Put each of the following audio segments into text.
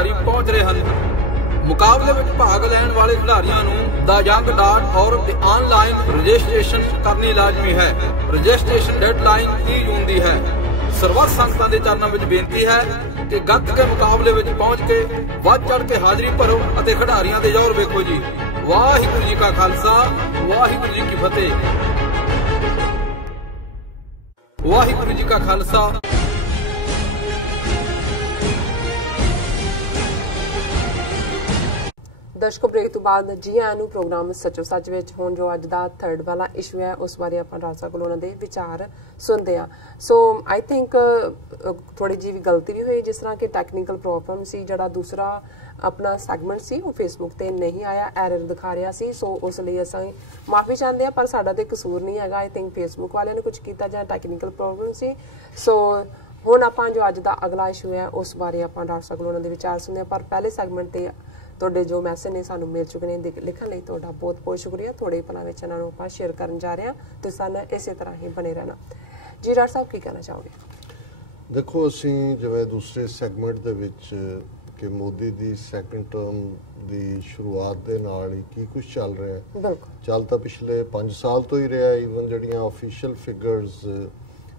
खिडारी पहुंच रहे हैं। मुकाबले में भाग लैण वाले खिडारियों नूं द यंग डार्ट और ऑनलाइन रजिस्ट्रेशन करनी लाजमी है। रजिस्ट्रेशन डेडलाइन 30 जून की है। सरबत संगतां दे चरणों में बेनती है कि गत के मुकाबले में पहुंच के वध चढ़ के हाजिरी भरो और खिडारियों के जोर वेखो जी। वाहिगुरू जी का खालसा, वाहिगुरू जी की फतेह। वाहिगुरू जी का खालसा। दर्शकों ब्रेक तो बाद जी आयां नूं प्रोग्राम सचो सच विच हुण जो अज दा थर्ड वाला इशू है उस बारे आपां राजा कोलों उन्हां दे विचार सुनदे आ। सो आई थिंक थोड़ी जी भी गलती भी हुई, जिस तरह कि टैक्नीकल प्रॉब्लम सी, जिहड़ा दूसरा अपना सैगमेंट सी वो फेसबुक ते नहीं आया, एरर दिखा रहा सी। सो उस लई असां माफी चाहते हैं, पर साडा ते कसूर नहीं हैगा। आई थिंक फेसबुक वालियां ने कुछ कीता जां टैक्नीकल प्रॉब्लम सी। सो हुण आपां जो अज दा अगला इशू है उस बारे आपां डॉक्टर साहब कोलों उन्हां दे विचार सुनदे आ। पर पहले सैगमेंट ते ਤੁਹਾਡੇ ਜੋ ਮੈਸੇਜ ਨੇ ਸਾਨੂੰ ਮਿਲ ਚੁੱਕੇ ਨੇ, ਲਿਖਣ ਲਈ ਤੁਹਾਡਾ ਬਹੁਤ ਬਹੁਤ ਸ਼ੁਕਰੀਆ। ਥੋੜੇ ਪਲਾਂ ਵਿੱਚ ਇਹਨਾਂ ਨੂੰ ਆਪਾਂ ਸ਼ੇਅਰ ਕਰਨ ਜਾ ਰਹੇ ਹਾਂ ਤੇ ਸਾਨੂੰ ਇਸੇ ਤਰ੍ਹਾਂ ਹੀ ਬਣੇ ਰਹਿਣਾ। ਜੀ ਡਾਕਟਰ ਸਾਹਿਬ ਕੀ ਕਹਿਣਾ ਚਾਹੋਗੇ? ਦੇਖੋ, ਅਸੀਂ ਜਿਵੇਂ ਦੂਸਰੇ ਸੈਗਮੈਂਟ ਦੇ ਵਿੱਚ ਕਿ ਮੋਦੀ ਦੀ ਸੈਕੰਡ ਟਰਮ ਦੀ ਸ਼ੁਰੂਆਤ ਦੇ ਨਾਲ ਹੀ ਕੀ ਕੁਝ ਚੱਲ ਰਿਹਾ ਹੈ, ਬਿਲਕੁਲ ਚੱਲ ਤਾਂ ਪਿਛਲੇ 5 ਸਾਲ ਤੋਂ ਹੀ ਰਿਹਾ। ਈਵਨ ਜਿਹੜੀਆਂ ਆਫੀਸ਼ੀਅਲ ਫਿਗਰਸ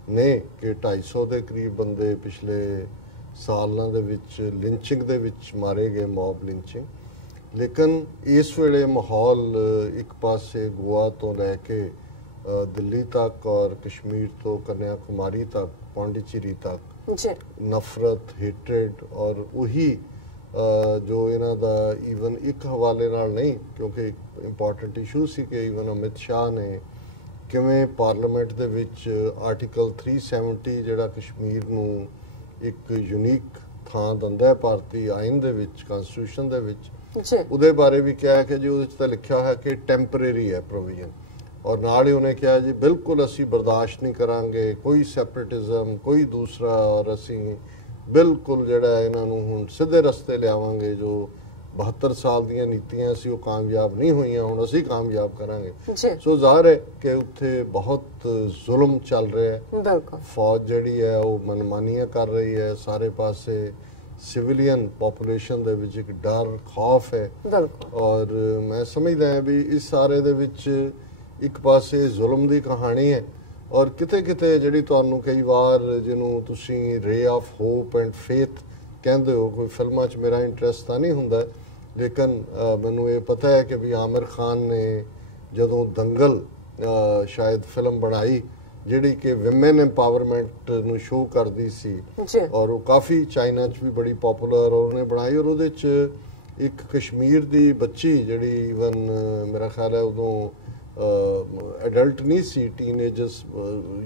ਨੇ ਕਿ 250 ਦੇ ਕਰੀਬ ਬੰਦੇ ਪਿਛਲੇ ਸਾਲਾਂ ਦੇ ਵਿੱਚ ਲਿੰਚਿੰਗ ਦੇ ਵਿੱਚ ਮਾਰੇ ਗਏ, ਮੌਬ ਲਿੰਚਿੰਗ। ਲੇਕਿਨ ਇਸ ਵੇਲੇ ਮਾਹੌਲ ਇੱਕ ਪਾਸੇ ਗੋਆ ਤੋਂ ਲੈ ਕੇ ਦਿੱਲੀ ਤੱਕ ਔਰ ਕਸ਼ਮੀਰ ਤੋਂ ਕੰਨਿਆ ਕੁਮਾਰੀ ਤੱਕ, ਪੌਂਡੀਚੇਰੀ ਤੱਕ ਨਫ਼ਰਤ, ਹੇਟਰੇਡ ਔਰ ਉਹੀ ਜੋ ਇਹਨਾਂ ਦਾ ਈਵਨ ਇੱਕ ਹਵਾਲੇ ਨਾਲ ਨਹੀਂ, ਕਿਉਂਕਿ ਇੱਕ ਇੰਪੋਰਟੈਂਟ ਇਸ਼ੂ ਸੀ ਕਿ ਈਵਨ ਅਮਿਤ ਸ਼ਾਹ ਨੇ ਕਿਵੇਂ ਪਾਰਲੀਮੈਂਟ ਦੇ ਵਿੱਚ ਆਰਟੀਕਲ 370 ਜਿਹੜਾ ਕਸ਼ਮੀਰ ਨੂੰ ਇੱਕ ਯੂਨੀਕ ਥਾਂ ਦਿੰਦਾ ਹੈ ਭਾਰਤੀ ਆਇਨ ਦੇ ਵਿੱਚ, ਕਨਸਟੀਟਿਊਸ਼ਨ ਦੇ ਵਿੱਚ, ਉਹਦੇ ਬਾਰੇ ਵੀ ਕਿਹਾ ਕਿ ਜੀ ਉਹਦੇ 'ਚ ਤਾਂ ਲਿਖਿਆ ਹੈ ਕਿ ਟੈਂਪਰੇਰੀ ਹੈ ਪ੍ਰੋਵੀਜ਼ਨ। ਔਰ ਨਾਲ ਹੀ ਉਹਨੇ ਕਿਹਾ ਜੀ ਬਿਲਕੁਲ ਅਸੀਂ ਬਰਦਾਸ਼ਤ ਨਹੀਂ ਕਰਾਂਗੇ ਕੋਈ ਸੈਪਰੇਟਿਜ਼ਮ, ਕੋਈ ਦੂਸਰਾ, ਔਰ ਅਸੀਂ ਬਿਲਕੁਲ ਜਿਹੜਾ ਇਹਨਾਂ ਨੂੰ ਹੁਣ ਸਿੱਧੇ ਰਸਤੇ ਲਿਆਵਾਂਗੇ। ਜੋ 72 ਸਾਲ ਦੀਆਂ ਨੀਤੀਆਂ ਸੀ ਉਹ ਕਾਮਯਾਬ ਨਹੀਂ ਹੋਈਆਂ, ਹੁਣ ਅਸੀਂ ਕਾਮਯਾਬ ਕਰਾਂਗੇ। ਸੋ ਜ਼ਾਹਰ ਹੈ ਕਿ ਉੱਥੇ ਬਹੁਤ ਜ਼ੁਲਮ ਚੱਲ ਰਿਹਾ ਹੈ। ਫੌਜ ਜਿਹੜੀ ਹੈ ਉਹ ਮਨਮਾਨੀਆਂ ਕਰ ਰਹੀ ਹੈ ਸਾਰੇ ਪਾਸੇ। ਸਿਵਿਲੀਅਨ ਪੋਪੂਲੇਸ਼ਨ ਦੇ ਵਿੱਚ ਇੱਕ ਡਰ, ਖੌਫ ਹੈ। ਔਰ ਮੈਂ ਸਮਝਦਾ ਹਾਂ ਵੀ ਇਸ ਸਾਰੇ ਦੇ ਵਿੱਚ ਇੱਕ ਪਾਸੇ ਜ਼ੁਲਮ ਦੀ ਕਹਾਣੀ ਹੈ ਔਰ ਕਿਤੇ ਕਿਤੇ ਜਿਹੜੀ ਤੁਹਾਨੂੰ ਕਈ ਵਾਰ ਜਿਹਨੂੰ ਤੁਸੀਂ ਰੇ ਆਫ ਹੋਪ ਐਂਡ ਫੇਥ ਕਹਿੰਦੇ ਹੋ, ਕੋਈ ਫਿਲਮਾਂ 'ਚ ਮੇਰਾ ਇੰਟਰਸਟ ਤਾਂ ਨਹੀਂ ਹੁੰਦਾ, ਲੇਕਿਨ ਮੈਨੂੰ ਇਹ ਪਤਾ ਹੈ ਕਿ ਵੀ ਆਮਿਰ ਖਾਨ ਨੇ ਜਦੋਂ ਦੰਗਲ ਸ਼ਾਇਦ ਫਿਲਮ ਬਣਾਈ ਜਿਹੜੀ ਕਿ ਵਿਮਨ ਐਮਪਾਵਰਮੈਂਟ ਨੂੰ ਸ਼ੋਅ ਕਰਦੀ ਸੀ ਔਰ ਉਹ ਕਾਫੀ ਚਾਈਨਾ 'ਚ ਵੀ ਬੜੀ ਪਪੂਲਰ ਉਹਨੇ ਬਣਾਈ। ਔਰ ਉਹਦੇ 'ਚ ਇੱਕ ਕਸ਼ਮੀਰ ਦੀ ਬੱਚੀ ਜਿਹੜੀ ਈਵਨ ਮੇਰਾ ਖਿਆਲ ਹੈ ਉਦੋਂ ਐਡਲਟ ਨਹੀਂ ਸੀ, ਟੀਨੇਜਰਸ,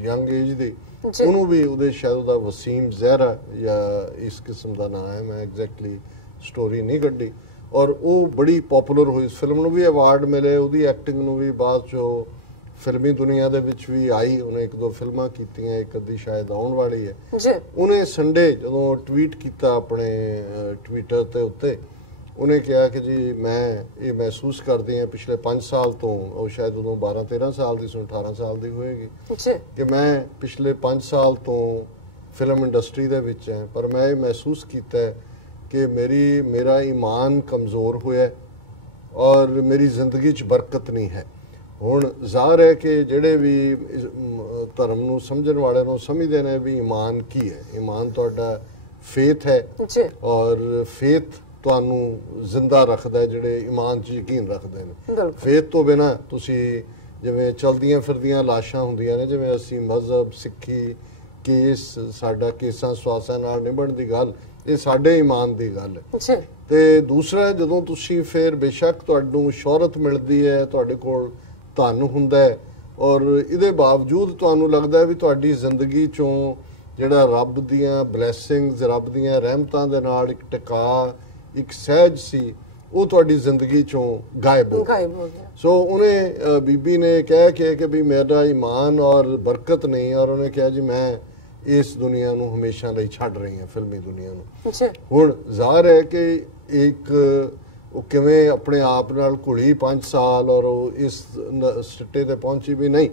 ਯੰਗ ਏਜ ਦੀ, ਉਹਨੂੰ ਵੀ ਉਹਦੇ ਸ਼ਾਇਦ ਉਹਦਾ ਵਸੀਮ ਜ਼ਹਿਰਾ ਜਾਂ ਇਸ ਕਿਸਮ ਦਾ ਨਾਂ ਹੈ, ਮੈਂ ਐਗਜ਼ੈਕਟਲੀ ਸਟੋਰੀ ਨਹੀਂ ਕੱਢੀ। ਔਰ ਉਹ ਬੜੀ ਪਪੂਲਰ ਹੋਈ, ਫਿਲਮ ਨੂੰ ਵੀ ਅਵਾਰਡ ਮਿਲੇ, ਉਹਦੀ ਐਕਟਿੰਗ ਨੂੰ ਵੀ ਬਾਅਦ 'ਚੋਂ ਫਿਲਮੀ ਦੁਨੀਆ ਦੇ ਵਿੱਚ ਵੀ ਆਈ। ਉਹਨੇ 1-2 ਫਿਲਮਾਂ ਕੀਤੀਆਂ, ਇੱਕ ਅੱਧੀ ਸ਼ਾਇਦ ਆਉਣ ਵਾਲੀ ਹੈ। ਉਹਨੇ ਸੰਡੇ ਜਦੋਂ ਟਵੀਟ ਕੀਤਾ ਆਪਣੇ ਟਵਿੱਟਰ ਤੇ ਉੱਤੇ, ਉਹਨੇ ਕਿਹਾ ਕਿ ਜੀ ਮੈਂ ਇਹ ਮਹਿਸੂਸ ਕਰਦੀ ਹਾਂ ਪਿਛਲੇ 5 ਸਾਲ ਤੋਂ, ਉਹ ਸ਼ਾਇਦ ਉਦੋਂ 12-13 ਸਾਲ ਦੀ ਸੀ, 18 ਸਾਲ ਦੀ ਹੋਏਗੀ, ਕਿ ਮੈਂ ਪਿਛਲੇ 5 ਸਾਲ ਤੋਂ ਫਿਲਮ ਇੰਡਸਟਰੀ ਦੇ ਵਿੱਚ ਹਾਂ, ਪਰ ਮੈਂ ਇਹ ਮਹਿਸੂਸ ਕੀਤਾ ਕਿ ਮੇਰਾ ਈਮਾਨ ਕਮਜ਼ੋਰ ਹੋਇਆ ਔਰ ਮੇਰੀ ਜ਼ਿੰਦਗੀ 'ਚ ਬਰਕਤ ਨਹੀਂ ਹੈ। ਹੁਣ ਜ਼ਾਹਰ ਹੈ ਕਿ ਜਿਹੜੇ ਵੀ ਧਰਮ ਨੂੰ ਸਮਝਣ ਵਾਲੇ ਨੂੰ ਸਮਝਦੇ ਨੇ ਵੀ ਈਮਾਨ ਕੀ ਹੈ। ਈਮਾਨ ਤੁਹਾਡਾ ਫੇਥ ਹੈ ਔਰ ਫੇਥ ਤੁਹਾਨੂੰ ਜ਼ਿੰਦਾ ਰੱਖਦਾ ਹੈ ਜਿਹੜੇ ਈਮਾਨ 'ਚ ਯਕੀਨ ਰੱਖਦੇ ਨੇ। ਫੇਥ ਤੋਂ ਬਿਨਾਂ ਤੁਸੀਂ ਜਿਵੇਂ ਚਲਦੀਆਂ ਫਿਰਦੀਆਂ ਲਾਸ਼ਾਂ ਹੁੰਦੀਆਂ ਨੇ, ਜਿਵੇਂ ਅਸੀਂ ਮਜ਼ਹਬ, ਸਿੱਖੀ, ਕੇਸ, ਸਾਡਾ ਕੇਸਾਂ ਸਵਾਸਾਂ ਨਾਲ ਨਿਭਣ ਦੀ ਗੱਲ, ਇਹ ਸਾਡੇ ਈਮਾਨ ਦੀ ਗੱਲ ਹੈ। ਤੇ ਦੂਸਰਾ, ਜਦੋਂ ਤੁਸੀਂ ਫਿਰ ਬੇਸ਼ੱਕ ਤੁਹਾਨੂੰ ਸ਼ੋਹਰਤ ਮਿਲਦੀ ਹੈ, ਤੁਹਾਡੇ ਕੋਲ ਧਨ ਹੁੰਦਾ ਹੈ ਔਰ ਇਹਦੇ ਬਾਵਜੂਦ ਤੁਹਾਨੂੰ ਲੱਗਦਾ ਹੈ ਵੀ ਤੁਹਾਡੀ ਜ਼ਿੰਦਗੀ 'ਚੋਂ ਜਿਹੜਾ ਰੱਬ ਦੀਆਂ ਬਲੈਸਿੰਗਸ, ਰੱਬ ਦੀਆਂ ਰਹਿਮਤਾਂ ਦੇ ਨਾਲ ਇੱਕ ਟਿਕਾ, ਇੱਕ ਸਹਿਜ ਸੀ, ਉਹ ਤੁਹਾਡੀ ਜ਼ਿੰਦਗੀ 'ਚੋਂ ਗਾਇਬ ਹੋ ਗਿਆ। ਸੋ ਉਹਨੇ ਬੀਬੀ ਨੇ ਕਹਿ ਕੇ ਕਿ ਵੀ ਮੇਰਾ ਈਮਾਨ ਔਰ ਬਰਕਤ ਨਹੀਂ, ਔਰ ਉਹਨੇ ਕਿਹਾ ਜੀ ਮੈਂ ਇਸ ਦੁਨੀਆ ਨੂੰ ਹਮੇਸ਼ਾ ਲਈ ਛੱਡ ਰਹੀ ਹਾਂ, ਫਿਲਮੀ ਦੁਨੀਆ ਨੂੰ। ਹੁਣ ਜ਼ਾਹਰ ਹੈ ਕਿ ਇੱਕ ਉਹ ਕਿਵੇਂ ਆਪਣੇ ਆਪ ਨਾਲ ਘੁਲੀ 5 ਸਾਲ ਔਰ ਉਹ ਇਸ ਸਿੱਟੇ ਤੇ ਪਹੁੰਚੀ ਵੀ ਨਹੀਂ,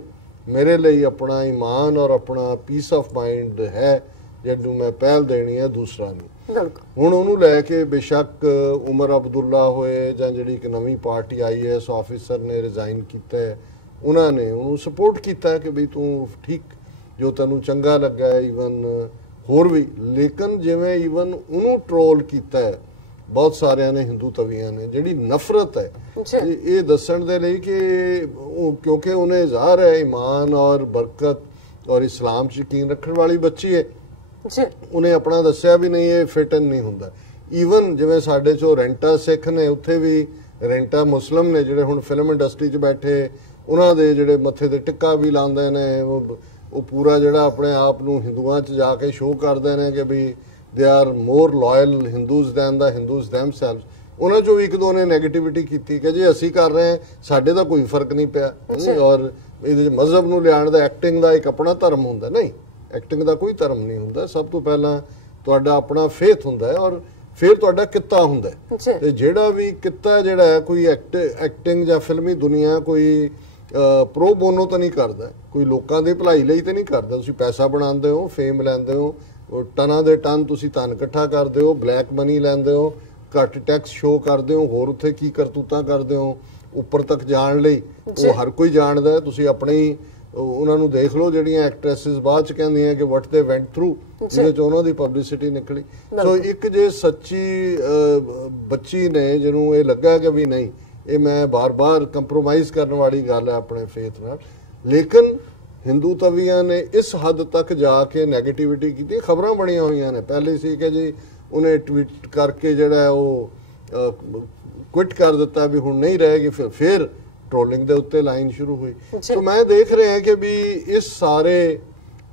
ਮੇਰੇ ਲਈ ਆਪਣਾ ਈਮਾਨ ਔਰ ਆਪਣਾ ਪੀਸ ਆਫ ਮਾਈਂਡ ਹੈ ਜਿਹਨੂੰ ਮੈਂ ਪਹਿਲ ਦੇਣੀ ਹੈ, ਦੂਸਰਾ ਨਹੀਂ। ਹੁਣ ਉਹਨੂੰ ਲੈ ਕੇ ਬੇਸ਼ੱਕ ਉਮਰ ਅਬਦੁੱਲਾ ਹੋਏ ਜਾਂ ਜਿਹੜੀ ਇੱਕ ਨਵੀਂ ਪਾਰਟੀ IAS ਆਫੀਸਰ ਨੇ ਰਿਜ਼ਾਈਨ ਕੀਤਾ ਹੈ, ਉਹਨਾਂ ਨੇ ਉਹਨੂੰ ਸਪੋਰਟ ਕੀਤਾ ਕਿ ਵੀ ਤੂੰ ਠੀਕ ਜੋ ਤੈਨੂੰ ਚੰਗਾ ਲੱਗਾ ਹੈ, ਈਵਨ ਹੋਰ ਵੀ। ਲੇਕਿਨ ਜਿਵੇਂ ਈਵਨ ਉਹਨੂੰ ਟਰੋਲ ਕੀਤਾ ਹੈ ਬਹੁਤ ਸਾਰਿਆਂ ਨੇ, ਹਿੰਦੂ ਤਵੀਆਂ ਨੇ, ਜਿਹੜੀ ਨਫ਼ਰਤ ਹੈ ਇਹ ਦੱਸਣ ਦੇ ਲਈ ਕਿ ਕਿਉਂਕਿ ਉਹਨੇ ਇਜ਼ਹਾਰ ਹੈ ਈਮਾਨ ਔਰ ਬਰਕਤ ਔਰ ਇਸਲਾਮ 'ਚ ਯਕੀਨ ਰੱਖਣ ਵਾਲੀ ਬੱਚੀ ਹੈ, ਉਹਨੇ ਆਪਣਾ ਦੱਸਿਆ ਵੀ ਨਹੀਂ ਇਹ ਫਿਟਨ ਨਹੀਂ ਹੁੰਦਾ। ਈਵਨ ਜਿਵੇਂ ਸਾਡੇ 'ਚੋਂ ਰੈਂਟਾ ਸਿੱਖ ਨੇ, ਉੱਥੇ ਵੀ ਰੈਂਟਾ ਮੁਸਲਿਮ ਨੇ ਜਿਹੜੇ ਹੁਣ ਫਿਲਮ ਇੰਡਸਟਰੀ 'ਚ ਬੈਠੇ, ਉਹਨਾਂ ਦੇ ਜਿਹੜੇ ਮੱਥੇ ਤੇ ਟਿੱਕਾ ਵੀ ਲਾਉਂਦੇ ਨੇ, ਉਹ ਪੂਰਾ ਜਿਹੜਾ ਆਪਣੇ ਆਪ ਨੂੰ ਹਿੰਦੂਆਂ 'ਚ ਜਾ ਕੇ ਸ਼ੋਅ ਕਰਦੇ ਨੇ ਕਿ ਵੀ they are more loyal Hindus than the Hindus themselves. ਉਹਨਾਂ 'ਚੋਂ ਇੱਕ ਦੋ ਨੇ ਨੈਗੇਟਿਵਿਟੀ ਕੀਤੀ ਕਿ ਜੇ ਅਸੀਂ ਕਰ ਰਹੇ ਹਾਂ ਸਾਡੇ ਦਾ ਕੋਈ ਫਰਕ ਨਹੀਂ ਪਿਆ, ਔਰ ਇਹਦੇ 'ਚ ਮਜ਼ਹਬ ਨੂੰ ਲਿਆਉਣ ਦਾ, ਐਕਟਿੰਗ ਦਾ ਇੱਕ ਆਪਣਾ ਧਰਮ ਹੁੰਦਾ। ਨਹੀਂ, ਐਕਟਿੰਗ ਦਾ ਕੋਈ ਧਰਮ ਨਹੀਂ ਹੁੰਦਾ। ਸਭ ਤੋਂ ਪਹਿਲਾਂ ਤੁਹਾਡਾ ਆਪਣਾ ਫੇਥ ਹੁੰਦਾ ਹੈ ਔਰ ਫਿਰ ਤੁਹਾਡਾ ਕਿੱਤਾ ਹੁੰਦਾ ਹੈ। ਤੇ ਜਿਹੜਾ ਵੀ ਕਿੱਤਾ ਜਿਹੜਾ ਹੈ, ਕੋਈ ਐਕਟਿੰਗ ਜਾਂ ਫਿਲਮੀ ਦੁਨੀਆ ਕੋਈ ਪ੍ਰੋ ਬੋਨੋ ਤਾਂ ਨਹੀਂ ਕਰਦਾ, ਕੋਈ ਲੋਕਾਂ ਦੀ ਭਲਾਈ ਲਈ ਤਾਂ ਨਹੀਂ ਕਰਦਾ। ਤੁਸੀਂ ਪੈਸਾ ਬਣਾਉਂਦੇ ਹੋ, ਫੇਮ ਲੈਂਦੇ ਹੋ, ਟਨਾਂ ਦੇ ਟਨ ਤੁਸੀਂ ਧਨ ਇਕੱਠਾ ਕਰਦੇ ਹੋ, ਬਲੈਕ ਮਨੀ ਲੈਂਦੇ ਹੋ, ਘੱਟ ਟੈਕਸ ਸ਼ੋਅ ਕਰਦੇ ਹੋ, ਹੋਰ ਉੱਥੇ ਕੀ ਕਰਤੂਤਾਂ ਕਰਦੇ ਹੋ ਉੱਪਰ ਤੱਕ ਜਾਣ ਲਈ, ਉਹ ਹਰ ਕੋਈ ਜਾਣਦਾ। ਤੁਸੀਂ ਆਪਣੇ ਹੀ ਉਹਨਾਂ ਨੂੰ ਦੇਖ ਲਓ ਜਿਹੜੀਆਂ ਐਕਟ੍ਰੈਸਿਸ ਬਾਅਦ ਚ ਕਹਿੰਦੀਆਂ ਕਿ ਵਾਟ ਦੇ ਵੈਂਟ ਥਰੂ, ਜਿਹਦੇ ਚ ਉਹਨਾਂ ਦੀ ਪਬਲਿਸਿਟੀ ਨਿਕਲੀ। ਸੋ ਇੱਕ ਜੇ ਸੱਚੀ ਬੱਚੀ ਨੇ ਜਿਹਨੂੰ ਇਹ ਲੱਗਾ ਕਿ ਵੀ ਨਹੀਂ ਇਹ ਮੈਂ ਬਾਰ-ਬਾਰ ਕੰਪਰੋਮਾਈਜ਼ ਕਰਨ ਵਾਲੀ ਗੱਲ ਹੈ ਆਪਣੇ ਫੇਥ ਨਾਲ, ਲੇਕਿਨ ਹਿੰਦੂ ਤਵੀਆਂ ਨੇ ਇਸ ਹੱਦ ਤੱਕ ਜਾ ਕੇ ਨੈਗੇਟਿਵਿਟੀ ਕੀਤੀ। ਖਬਰਾਂ ਬਣੀਆਂ ਹੋਈਆਂ ਨੇ ਪਹਿਲੇ ਸੀ ਕਿ ਜੀ ਉਹਨੇ ਟਵੀਟ ਕਰਕੇ ਜਿਹੜਾ ਉਹ ਕੁਇਟ ਕਰ ਦਿੱਤਾ ਵੀ ਹੁਣ ਨਹੀਂ ਰਹੇਗੀ, ਫਿਰ ਟ੍ਰੋਲਿੰਗ ਦੇ ਉੱਤੇ ਲਾਈਨ ਸ਼ੁਰੂ ਹੋਈ। ਸੋ ਮੈਂ ਦੇਖ ਰਿਹਾ ਕਿ ਵੀ ਇਸ ਸਾਰੇ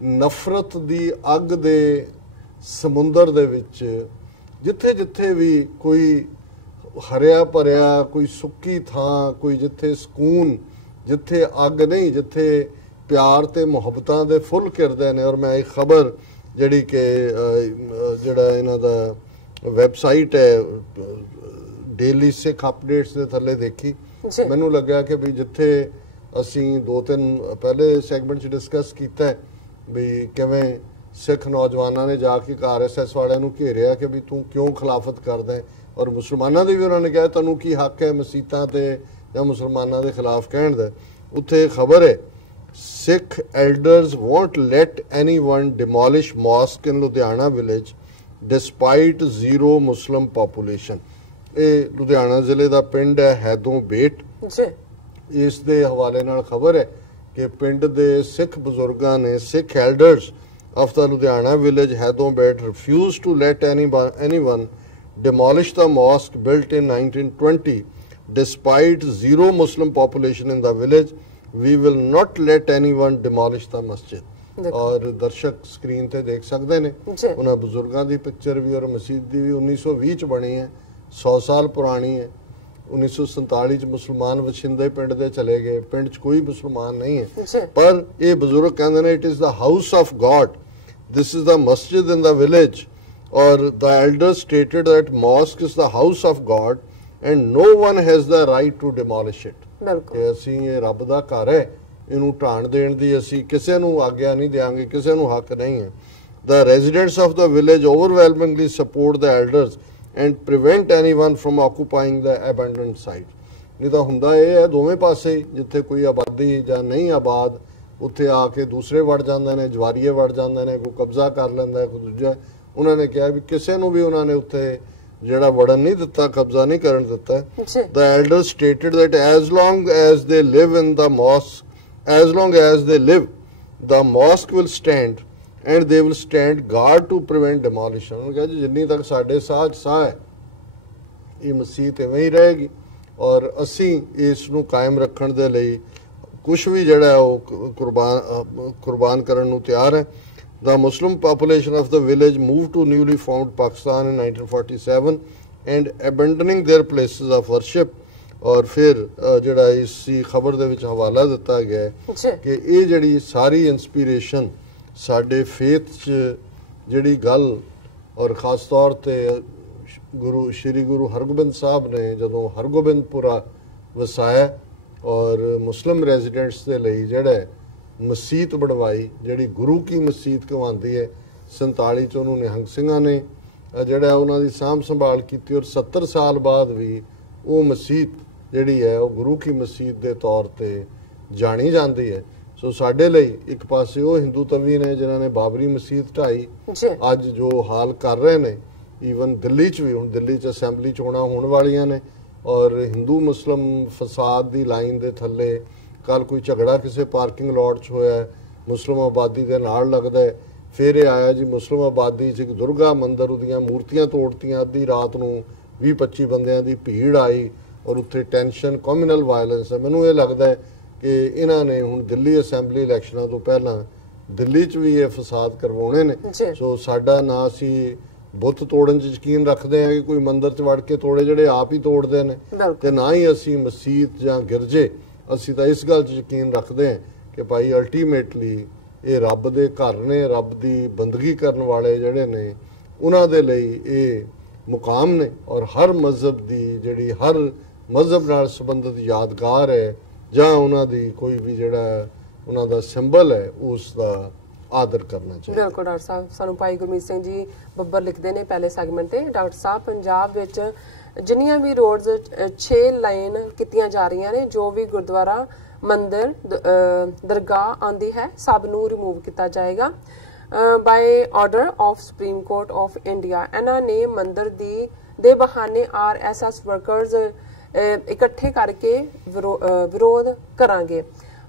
ਨਫ਼ਰਤ ਦੀ ਅੱਗ ਦੇ ਸਮੁੰਦਰ ਦੇ ਵਿੱਚ ਜਿੱਥੇ ਜਿੱਥੇ ਵੀ ਕੋਈ ਹਰਿਆ ਭਰਿਆ, ਕੋਈ ਸੁੱਕੀ ਥਾਂ, ਕੋਈ ਜਿੱਥੇ ਸਕੂਨ, ਜਿੱਥੇ ਅੱਗ ਨਹੀਂ, ਜਿੱਥੇ ਪਿਆਰ ਤੇ ਮੁਹੱਬਤਾਂ ਦੇ ਫੁੱਲ ਖਿੜਦੇ ਨੇ। ਔਰ ਮੈਂ ਇੱਕ ਖਬਰ ਜਿਹੜੀ ਕਿ ਜਿਹੜਾ ਇਹਨਾਂ ਦਾ ਵੈਬਸਾਈਟ ਹੈ ਡੇਲੀ ਸਿੱਖ ਅਪਡੇਟਸ ਦੇ ਥੱਲੇ ਦੇਖੀ, ਮੈਨੂੰ ਲੱਗਾ ਕਿ ਵੀ ਜਿੱਥੇ ਅਸੀਂ 2-3 ਪਹਿਲੇ ਸੈਗਮੈਂਟ 'ਚ ਡਿਸਕਸ ਕੀਤਾ ਵੀ ਕਿਵੇਂ ਸਿੱਖ ਨੌਜਵਾਨਾਂ ਨੇ ਜਾ ਕੇ RSS ਵਾਲਿਆਂ ਨੂੰ ਘੇਰਿਆ ਕਿ ਵੀ ਤੂੰ ਕਿਉਂ ਖਿਲਾਫਤ ਕਰਦਾ ਹੈ, ਔਰ ਮੁਸਲਮਾਨਾਂ ਦੀ ਵੀ ਉਹਨਾਂ ਨੇ ਕਿਹਾ ਤੁਹਾਨੂੰ ਕੀ ਹੱਕ ਹੈ ਮਸੀਤਾਂ ਤੇ ਜਾਂ ਮੁਸਲਮਾਨਾਂ ਦੇ ਖਿਲਾਫ ਕਹਿਣ ਦਾ। ਉੱਥੇ ਖਬਰ ਹੈ Sikh elders won't let anyone demolish mosque in Ludhiana village despite zero Muslim population. ਇਹ ਲੁਧਿਆਣਾ ਜ਼ਿਲ੍ਹੇ ਦਾ ਪਿੰਡ ਹੈ ਹੈਦੋਂ ਬੇਟ। ਇਸ ਦੇ ਹਵਾਲੇ ਨਾਲ ਖਬਰ ਹੈ ਕਿ ਪਿੰਡ ਦੇ ਸਿੱਖ ਬਜ਼ੁਰਗਾਂ ਨੇ, ਸਿੱਖ elders of the Ludhiana village Haidonbet refused to let anyone demolish the mosque built in 1920 despite zero Muslim population in the village. We will not let anyone demolish the masjid. और दर्शक स्क्रीन ते देख सकते हैं उन्हें बुजुर्गों की picture भी और मसीद की भी 1920 च बनी है, 100 साल पुरानी है। 1947 च मुसलमान वछिंदे पिंड दे चले गए, पिंड च कोई मुसलमान नहीं है, पर ये बुजुर्ग कहते हैं it is the house of God, this is the masjid in the village. और the elder stated that mosque is the house of God and no one has the right to demolish it. कि ਅਸੀਂ ਇਹ ਰੱਬ ਦਾ ਘਰ ਹੈ, ਇਹਨੂੰ ਢਾਣ ਦੇਣ ਦੀ ਅਸੀਂ ਕਿਸੇ ਨੂੰ ਆਗਿਆ ਨਹੀਂ ਦੇਵਾਂਗੇ, ਕਿਸੇ ਨੂੰ ਹੱਕ ਨਹੀਂ ਹੈ। The residents of the village overwhelmingly support the elders and prevent anyone from occupying the abandoned site. नहीं तो ਹੁੰਦਾ ਇਹ ਹੈ ਦੋਵੇਂ ਪਾਸੇ ਜਿੱਥੇ ਕੋਈ ਆਬਾਦੀ ਜਾਂ ਨਹੀਂ ਆਬਾਦ ਉੱਥੇ ਆ ਕੇ ਦੂਸਰੇ ਵੜ ਜਾਂਦੇ ਨੇ, ਜਵਾਰੀਏ ਵੜ ਜਾਂਦੇ ਨੇ, ਕੋਈ ਕਬਜ਼ਾ ਕਰ ਲੈਂਦਾ, ਕੋਈ ਦੂਜਾ। ਉਹਨਾਂ ਨੇ ਕਿਹਾ ਵੀ ਕਿਸੇ ਨੂੰ ਵੀ ਉਹਨਾਂ ਨੇ ਉੱਥੇ ਜਿਹੜਾ ਵੜਨ ਨਹੀਂ ਦਿੱਤਾ, ਕਬਜ਼ਾ ਨਹੀਂ ਕਰਨ ਦਿੱਤਾ। The elders stated that as long as they live in the mosque, as long as they live, the mosque will stand and they will stand guard to prevent demolition. उन्होंने कहा जी जिन्नी तक साढ़े साह है ये मसीत इवें ही रहेगी और असी इस नूं कायम रखण दे लई कुछ भी जिहड़ा है कुर्बान करन नूं तैयार है। The Muslim population of the village moved to newly formed Pakistan in 1947 and abandoning their places of worship। और फिर जिहड़ा इस खबर दे विच हवाला दिता गया है कि ये जिहड़ी सारी इंस्पिरेशन साडे फेथ च जिहड़ी गल और खास तौर ते श्री गुरु हरगोबिंद साहब ने जदों हरगोबिंदपुरा वसाया और मुस्लिम रेजिडेंट्स दे लई जिहड़ा मसीत बनवाई, जिहड़ी गुरु की मसीत कहवांदी है, 47 ਚ ਉਹਨੂੰ ਨਿਹੰਗ ਸਿੰਘਾਂ ਨੇ ਜਿਹੜਾ ਉਹਨਾਂ ਦੀ ਸਾਂਭ ਸੰਭਾਲ ਕੀਤੀ ਔਰ 70 ਸਾਲ ਬਾਅਦ ਵੀ ਉਹ ਮਸਜਿਦ ਜਿਹੜੀ ਹੈ ਉਹ ਗੁਰੂ ਕੀ ਮਸਜਿਦ ਦੇ ਤੌਰ ਤੇ ਜਾਣੀ ਜਾਂਦੀ ਹੈ। ਸੋ ਸਾਡੇ ਲਈ ਇੱਕ ਪਾਸੇ ਉਹ ਹਿੰਦੂ ਤਵੀ ਨੇ ਜਿਨ੍ਹਾਂ ਨੇ ਬਾਬਰੀ ਮਸਜਿਦ ਢਾਈ, ਅੱਜ ਜੋ ਹਾਲ ਕਰ ਰਹੇ ਨੇ ਈਵਨ ਦਿੱਲੀ 'ਚ ਵੀ, ਹੁਣ ਦਿੱਲੀ 'ਚ ਅਸੈਂਬਲੀ ਚੋਣਾਂ ਹੋਣ ਵਾਲੀਆਂ ਨੇ ਔਰ ਹਿੰਦੂ ਮੁਸਲਿਮ ਫਸਾਦ ਦੀ ਲਾਈਨ ਦੇ ਥੱਲੇ ਕੱਲ ਕੋਈ ਝਗੜਾ ਕਿਸੇ ਪਾਰਕਿੰਗ ਲੋਟ 'ਚ ਹੋਇਆ, ਮੁਸਲਿਮ ਆਬਾਦੀ ਦੇ ਨਾਲ ਲੱਗਦਾ ਹੈ, ਫਿਰ ਇਹ ਆਇਆ ਜੀ ਮੁਸਲਿਮ ਆਬਾਦੀ 'ਚ ਇੱਕ ਦੁਰਗਾ ਮੰਦਿਰ ਉਹਦੀਆਂ ਮੂਰਤੀਆਂ ਤੋੜਤੀਆਂ, ਅੱਧੀ ਰਾਤ ਨੂੰ 20-25 ਬੰਦਿਆਂ ਦੀ ਭੀੜ ਆਈ ਔਰ ਉੱਥੇ ਟੈਨਸ਼ਨ, ਕਮਿਊਨਲ ਵਾਇਲੈਂਸ ਹੈ। ਮੈਨੂੰ ਇਹ ਲੱਗਦਾ ਹੈ ਕਿ ਇਹਨਾਂ ਨੇ ਹੁਣ ਦਿੱਲੀ ਅਸੈਂਬਲੀ ਇਲੈਕਸ਼ਨਾਂ ਤੋਂ ਪਹਿਲਾਂ ਦਿੱਲੀ 'ਚ ਵੀ ਇਹ ਫਸਾਦ ਕਰਵਾਉਣੇ ਨੇ। ਸੋ ਸਾਡਾ ਨਾ ਅਸੀਂ ਬੁੱਤ ਤੋੜਨ 'ਚ ਯਕੀਨ ਰੱਖਦੇ ਹਾਂ ਕਿ ਕੋਈ ਮੰਦਿਰ 'ਚ ਵੜ ਕੇ ਤੋੜੇ, ਜਿਹੜੇ ਆਪ ਹੀ ਤੋੜਦੇ ਨੇ, ਤੇ ਨਾ ਹੀ ਅਸੀਂ ਮਸਜਿਦ ਜਾਂ ਗਿਰਜੇ। ਅਸੀਂ ਤਾਂ ਇਸ ਗੱਲ 'ਚ ਯਕੀਨ ਰੱਖਦੇ ਹਾਂ ਕਿ ਭਾਈ ਅਲਟੀਮੇਟਲੀ ਇਹ ਰੱਬ ਦੇ ਘਰ ਨੇ, ਰੱਬ ਦੀ ਬੰਦਗੀ ਕਰਨ ਵਾਲੇ ਜਿਹੜੇ ਨੇ ਉਹਨਾਂ ਦੇ ਲਈ ਇਹ ਮੁਕਾਮ ਨੇ ਔਰ ਹਰ ਮਜ਼ਹਬ ਦੀ ਜਿਹੜੀ ਹਰ ਮਜ਼ਹਬ ਨਾਲ ਸੰਬੰਧਿਤ ਯਾਦਗਾਰ ਹੈ ਜਾਂ ਉਹਨਾਂ ਦੀ ਕੋਈ ਵੀ ਜਿਹੜਾ ਉਹਨਾਂ ਦਾ ਸਿੰਬਲ ਹੈ ਉਸ ਦਾ ਆਦਰ ਕਰਨਾ ਚਾਹੀਦਾ। ਬਿਲਕੁਲ ਡਾਕਟਰ ਸਾਹਿਬ, ਸਾਨੂੰ ਭਾਈ ਗੁਰਮੀਤ ਸਿੰਘ ਜੀ ਬੱਬਰ ਲਿਖਦੇ ਨੇ ਪਹਿਲੇ ਸੈਗਮੈਂਟ ਤੇ, ਡਾਕਟਰ ਸਾਹਿਬ ਪੰਜਾਬ ਵਿੱਚ ਜਿੰਨੀਆਂ ਵੀ ਰੋਡਸ 6 ਲਾਈਨ ਕੀਤੀਆਂ ਜਾ ਰਹੀਆਂ ਨੇ, ਜੋ ਵੀ ਗੁਰਦੁਆਰਾ ਮੰਦਿਰ ਦਰਗਾਹ ਆਉਂਦੀ ਹੈ ਸਭ ਨੂੰ ਰਿਮੂਵ ਕੀਤਾ ਜਾਏਗਾ by order of Supreme Court of India. ਇਹਨਾਂ ਨੇ ਮੰਦਿਰ ਦੇ ਬਹਾਨੇ RSS ਵਰਕਰਸ ਇਕੱਠੇ ਕਰਕੇ ਵਿਰੋਧ ਕਰਾਂਗੇ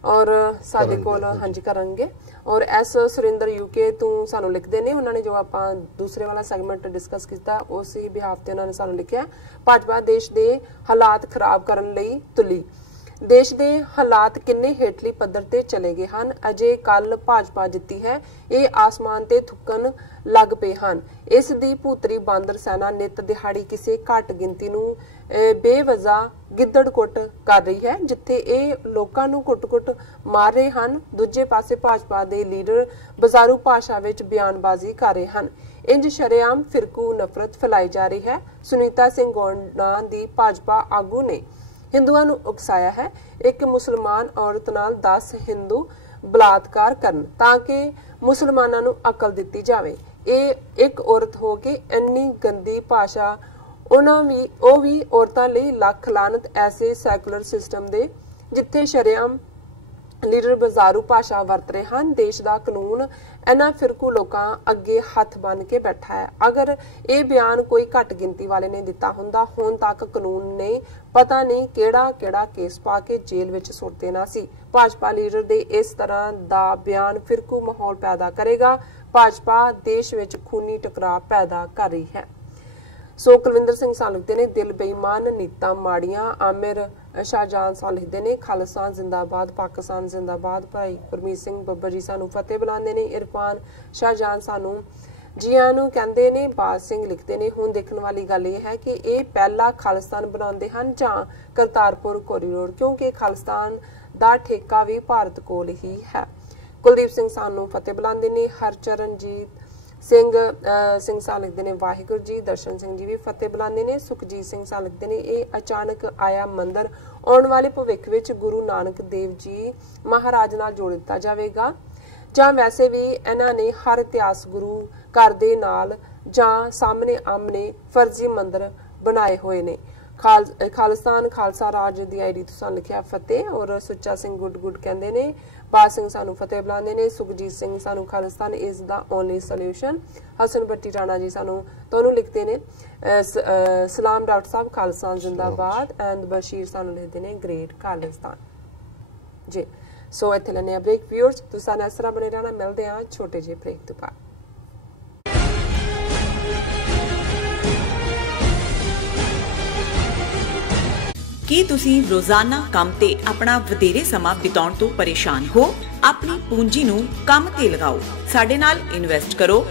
ਔਰ ਸਾਡੇ ਕੋਲ ਹਾਂਜੀ ਕਰਾਂਗੇ। ਔਰ ਐਸ ਸੁਰਿੰਦਰ UK ਤੋਂ ਸਾਨੂੰ ਲਿਖਦੇ ਨੇ, ਉਹਨਾਂ ਨੇ ਜੋ ਆਪਾਂ ਦੂਸਰੇ ਵਾਲਾ ਸੈਗਮੈਂਟ ਡਿਸਕਸ ਕੀਤਾ ਉਸੇ ਬਿਹਾਫ ਤੇ ਉਹਨਾਂ ਨੇ ਸਾਨੂੰ ਲਿਖਿਆ, ਭਾਜਪਾ ਦੇਸ਼ ਦੇ ਹਾਲਾਤ ਖਰਾਬ ਕਰਨ ਲਈ ਤੁਲੀ। ਦੇਸ਼ ਦੇ ਹਾਲਾਤ ਕਿੰਨੇ ਹੇਠਲੀ ਪੱਧਰ ਤੇ ਚਲੇ ਗਏ ਹਨ। ਅਜੇ ਕੱਲ ਭਾਜਪਾ ਜਿੱਤੀ ਹੈ, ਇਹ ਆਸਮਾਨ ਤੇ ਥੁੱਕਣ ਲੱਗ ਪਏ ਹਨ। ਇਸ ਦੀ ਭੂਤਰੀ ਬਾਂਦਰ ਸੈਨਾ ਨਿਤ ਦਿਹਾੜੀ ਕਿਸੇ ਘੱਟ ਗਿਣਤੀ ਨੂੰ ਬੇਵਜ੍ਹਾ ਗਿੱਦੜ ਕੁੱਟ ਕਰ ਰਹੀ ਹੈ, ਜਿੱਥੇ ਇਹ ਲੋਕਾਂ ਨੂੰ ਕੁੱਟ-ਕੁੱਟ ਮਾਰ ਰਹੇ ਹਨ। ਦੂਜੇ ਪਾਸੇ ਭਾਜਪਾ ਦੇ ਲੀਡਰ ਬਾਜ਼ਾਰੂ ਭਾਸ਼ਾ ਵਿੱਚ ਬਿਆਨਬਾਜ਼ੀ ਕਰ ਰਹੇ ਹਨ। ਇੰਜ ਸ਼ਰੇਆਮ ਫਿਰਕੂ ਨਫ਼ਰਤ ਫੈਲਾਈ ਜਾ ਰਹੀ ਹੈ। ਸੁਨੀਤਾ ਸਿੰਘ ਗੋਂਡਾ ਦੀ ਭਾਜਪਾ ਆਗੂ ਨੇ ਹਿੰਦੂਆਂ ਨੂੰ ਉਕਸਾਇਆ ਹੈ ਇੱਕ ਮੁਸਲਮਾਨ ਔਰਤ ਨਾਲ 10 ਹਿੰਦੂ ਬਲਾਤਕਾਰ ਕਰਨ ਤਾਂ ਕਿ ਮੁਸਲਮਾਨਾਂ ਨੂੰ ਅਕਲ ਦਿੱਤੀ ਜਾਵੇ। ਇਹ ਇੱਕ ਔਰਤ ਹੋ ਕੇ ਇੰਨੀ ਗੰਦੀ ਭਾਸ਼ਾ, ਉਹ ਵੀ ਔਰਤਾਂ ਲਈ ਲੱਖ ਲਾਨਤ ਐਸੇ ਸੈਕੂਲਰ ਸਿਸਟਮ ਦੇ ਜਿੱਥੇ ਸ਼ਰੇਆਮ ਲੀਡਰ ਬਾਜ਼ਾਰੂ ਭਾਸ਼ਾ ਵਰਤ ਰਹੇ ਹਨ। ਦੇਸ਼ ਦਾ ਕਾਨੂੰਨ ਇਹਨਾਂ ਫਿਰਕੂ ਲੋਕਾਂ ਅੱਗੇ ਹੱਥ ਬੰਨ ਕੇ ਬੈਠਾ ਹੈ। ਅਗਰ ਇਹ ਬਿਆਨ ਕੋਈ ਘੱਟ ਗਿਣਤੀ ਵਾਲੇ ਨੇ ਦਿੱਤਾ ਹੁੰਦਾ, ਹੁਣ ਤੱਕ ਕਾਨੂੰਨ ਨੇ ਪਤਾ ਨਹੀਂ ਕਿਹੜਾ ਕੇਸ ਪਾ ਕੇ ਜੇਲ੍ਹ ਵਿੱਚ ਸੁੱਟ ਦੇਣਾ ਸੀ। ਭਾਜਪਾ ਲੀਡਰ ਦੇ ਇਸ ਤਰ੍ਹਾਂ ਦਾ ਬਿਆਨ ਫਿਰਕੂ ਮਾਹੌਲ ਪੈਦਾ ਕਰੇਗਾ। ਭਾਜਪਾ ਦੇਸ਼ ਵਿੱਚ ਖੂਨੀ ਟਕਰਾਅ ਪੈਦਾ ਕਰ ਰਹੀ ਹੈ। ਸੋ ਕੁਲਵਿੰਦਰ ਸਿੰਘ ਸਾਹ ਲਿਖਦੇ ਨੇ, ਦਿਲ ਬੇਈਮਾਨ ਨੀਤਾਂ ਮਾੜੀਆਂ। ਆਮਿਰ ਸ਼ਾਹਜਾਨ ਸਾਹ ਲਿਖਦੇ ਨੇ, ਖਾਲਿਸਤਾਨ ਜ਼ਿੰਦਾਬਾਦ, ਪਾਕਿਸਤਾਨ ਜ਼ਿੰਦਾਬਾਦ। ਭਾਈ ਗੁਰਮੀਤ ਸਿੰਘ ਬੱਬਰ ਜੀ ਸਾਨੂੰ ਫਤਿਹ ਬੁਲਾਉਂਦੇ ਨੇ। ਇਰਫਾਨ ਸ਼ਾਹਜਾਨ ਸਾਨੂੰ ਜੀਆਂ ਨੂੰ ਕਹਿੰਦੇ ਨੇ। ਬਾਜ ਸਿੰਘ ਲਿਖਦੇ ਨੇ, ਹੁਣ ਦੇਖਣ ਵਾਲੀ ਗੱਲ ਇਹ ਹੈ ਕਿ ਇਹ ਪਹਿਲਾ ਖਾਲਿਸਤਾਨ ਬਣਾਉਂਦੇ ਹਨ ਜਾਂ ਕਰਤਾਰਪੁਰ ਕੋਰੀਡੋਰ, ਕਿਉਂਕਿ ਖਾਲਿਸਤਾਨ ਦਾ ਠੇਕਾ ਵੀ ਭਾਰਤ ਕੋਲ ਹੀ ਹੈ। ਕੁਲਦੀਪ ਸਿੰਘ ਸਾਨੂੰ ਫਤਿਹ ਬੁਲਾਉਂਦੇ ਨੇ। ਹਰਚਰਨਜੀਤ ਸਿੰਘ ਸਾਹ ਲਿਖਦੇ ਨੇ, ਵਾਹਿਗੁਰੂ ਜੀ। ਦਰਸ਼ਨ ਸਿੰਘ ਜੀ ਵੀ ਫਤਿਹ ਬੁਲਾਉਂਦੇ ਨੇ। ਸੁਖਜੀਤ ਸਿੰਘ ਸਾਹ ਲਿਖਦੇ ਨੇ, ਇਹ ਅਚਾਨਕ ਆਇਆ ਮੰਦਿਰ ਆਉਣ ਵਾਲੇ ਭਵਿੱਖ ਵਿੱਚ ਗੁਰੂ ਨਾਨਕ ਦੇਵ ਜੀ ਮਹਾਰਾਜ ਨਾਲ ਜੋੜ ਦਿੱਤਾ ਜਾਵੇਗਾ ਜਾਂ ਵੈਸੇ ਵੀ ਇਹਨਾਂ ਨੇ ਹਰ ਇਤਿਹਾਸ ਗੁਰੂ ਘਰ ਦੇ ਨਾਲ ਜਾਂ ਸਾਹਮਣੇ ਆਮਨੇ ਫਰਜ਼ੀ ਮੰਦਿਰ ਬਣਾਏ ਹੋਏ ਨੇ। ਖਾਲਿਸਤਾਨ ਖਾਲਸਾ ਰਾਜ ਦੀ ਆਈਡੀ ਤੋਂ ਸਾਨੂੰ ਲਿਖਿਆ ਫਤਿਹ। ਔਰ ਸੁੱਚਾ ਸਿੰਘ ਗੁੱਡ ਕਹਿੰਦੇ ਨੇ, ਬਾਜ ਸਿੰਘ ਸਾਨੂੰ ਫਤਿਹ ਬੁਲਾਉਂਦੇ ਨੇ। ਸੁਖਜੀਤ ਸਿੰਘ ਸਾਨੂੰ Khalistan is the only solution. Hasan Batti Rana ji ਸਾਨੂੰ ਤੁਹਾਨੂੰ ਲਿਖਦੇ ਨੇ, ਸਲਾਮ ਡਾਕਟਰ ਸਾਹਿਬ, ਖਾਲਿਸਤਾਨ ਜ਼ਿੰਦਾਬਾਦ। ਐਂਡ ਬਸ਼ੀਰ ਸਾਨੂੰ ਲਿਖਦੇ ਨੇ, ਗ੍ਰੇਟ ਖਾਲਿਸਤਾਨ ਜੀ। ਸੋ ਇੱਥੇ ਲੈਣੇ ਆ ਬ੍ਰੇਕ। ਵਿਊਅਰਸ ਤੁਸੀਂ ਇਸ ਤਰ੍ਹਾਂ ਬਣੇ ਰਹਿਣਾ, ਮਿਲਦੇ ਆ ਛੋਟੇ ਜਿਹੇ ਬ੍ਰੇਕ ਤੋਂ ਬਾਅਦ। ਕੀ ਤੁਸੀਂ ਰੋਜ਼ਾਨਾ ਕੰਮ ਤੇ ਆਪਣਾ ਵਧੇਰੇ ਸਮਾਂ ਬਿਤਾਉਣ ਤੋਂ ਪਰੇਸ਼ਾਨ ਹੋ? ਆਪਣੀ ਪੂੰਜੀ ਨੂੰ ਕੰਮ ਤੇ ਲਗਾਓ, ਸਾਡੇ ਨਾਲ ਇਨਵੈਸਟ ਕਰੋ